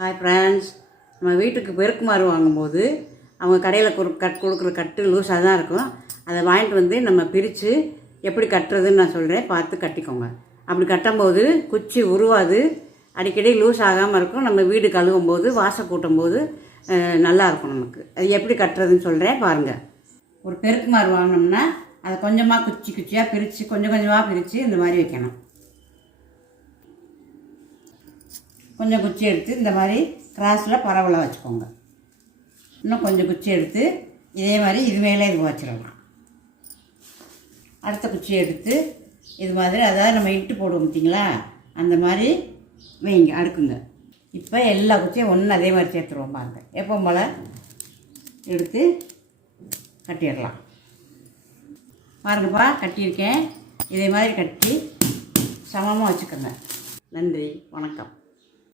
Hi friends நம்ம வீட்டுக்கு பெருக்குமாறு வாங்கும்போது அவங்க கடையில் கொடு கட் கொடுக்குற கட்டு லூஸாக தான் இருக்கும். அதை வாங்கிட்டு வந்து நம்ம பிரித்து எப்படி கட்டுறதுன்னு நான் சொல்கிறேன் பார்த்து கட்டிக்கோங்க. அப்படி கட்டும்போது குச்சி உருவாது. அடிக்கடி லூஸ் ஆகாமல் இருக்கும். நம்ம வீடு கழுவும் போது வாசல் கூட்டும் போது நல்லா இருக்கும் நமக்கு. அது எப்படி கட்டுறதுன்னு சொல்கிறேன் பாருங்கள் ஒரு பெருக்குமாறு வாங்கினோம்னா அதை கொஞ்சமாக குச்சி குச்சியாக பிரித்து கொஞ்சம் கொஞ்சமாக பிரித்து இந்த மாதிரி வைக்கணும். கொஞ்சம் குச்சி எடுத்து இந்த மாதிரி கிராஸில் பரவலாக வச்சுக்கோங்க. இன்னும் கொஞ்சம் குச்சி எடுத்து இதே மாதிரி இது மேலே இது வச்சிடலாம். அடுத்த குச்சி எடுத்து இது மாதிரி அதாவது நம்ம இட்டு போடுவோம் பார்த்தீங்களா? அந்த மாதிரி வைங்க அடுக்குங்க. இப்போ எல்லா குச்சியும் ஒன்று அதே மாதிரி சேர்த்துருவோம் பாருங்க. எப்போ போல் எடுத்து கட்டிடலாம். பாருங்கப்பா கட்டியிருக்கேன். இதே மாதிரி கட்டி சமமாக வச்சுக்கோங்க. நன்றி வணக்கம்.